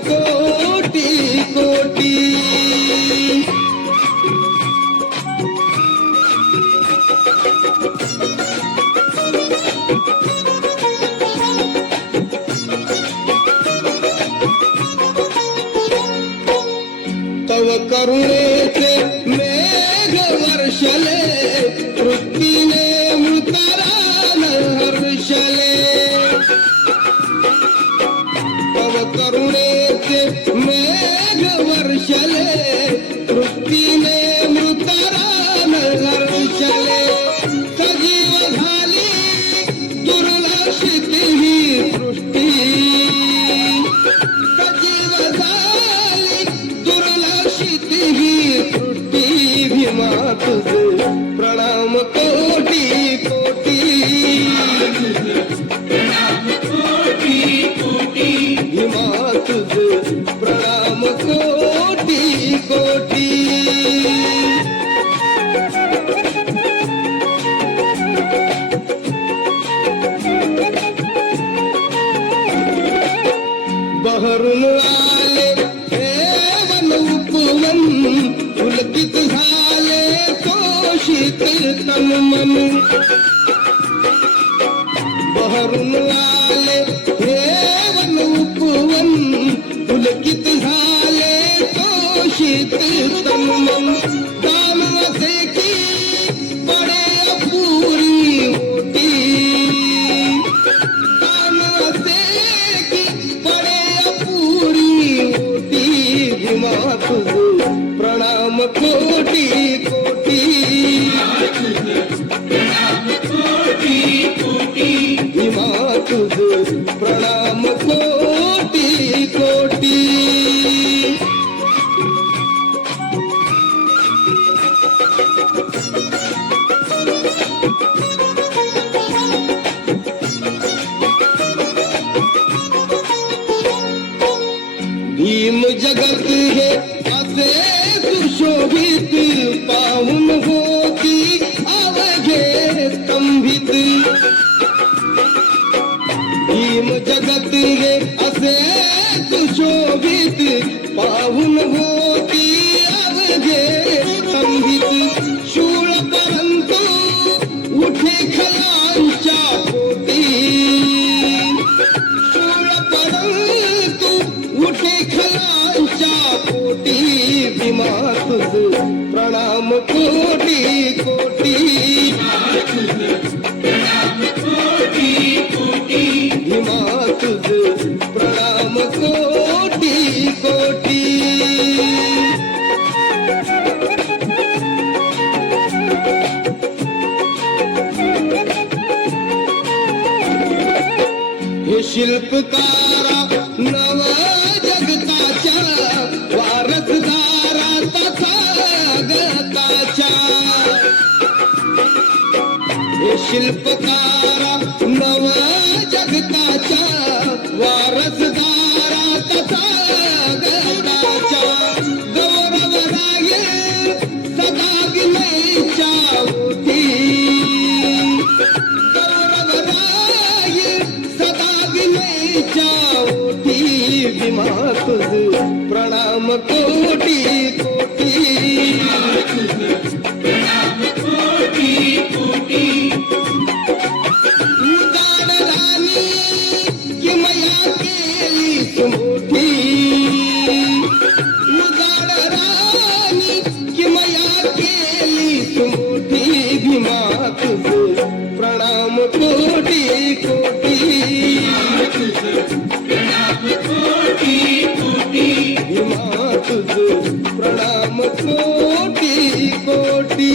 कोटी कोटी. तव करुणेचे मेघ वर्षले, वृत्तीने मृतरान हर्षले. तव करुणेचे मेघ वर्षले, वृत्तीने मृतरान हर्षले. सजीव झाली दुर्लक्षित ही सृष्टी, सजीव झाली दुर्लक्षित ही सृष्टी. भीमा तुझे प्रणाम कोटी कोटी. भीमा तुझे प्रणाम कोटी कोटी. बहरून आले हे वन उपवन, पुलकित झाले तोषित तन मन. बहरून आले हे वन उपवन, पुलकित झाले तोषित तन मन. दान असे की पडे अपुरी ओटी, दान असे की पडे अपुरी ओटी. भीमा तुझे प्रणाम कोटी कोटी. भीमा तुझे प्रणाम कोटी कोटी. भीम जगत हे असे सुशोभित, पाहून होती अवघे स्तंभित. भीम जगत हे असे सुशोभित, पाहून होती अवघे स्तंभित. शूळ परंतु उठे खलांच्या पोटी, शूळ परंतु उठे खलांच्या पोटी. भीमा तुझे प्रणाम कोटी कोटी. भीमा तुझे प्रणाम कोटी कोटी. हे शिल्पकारा नव जगताच्या, वारसदारा तथागताच्या. हे शिल्पकारा नव जगताच्या, वारसदारा तथागताच्या. गौरव राये सदा विनयच्या ओठी, गौरव राये सदा विनयच्या ओठी. भीमा तुझे प्रणाम कोटी कोटी. उदार राणी किमया केली सुमोठी, उदार राणी किमया केली सुमोठी. भीमा तुझे प्रणाम कोटी कोटी. भीमा तुझे प्रणाम कोटी कोटी.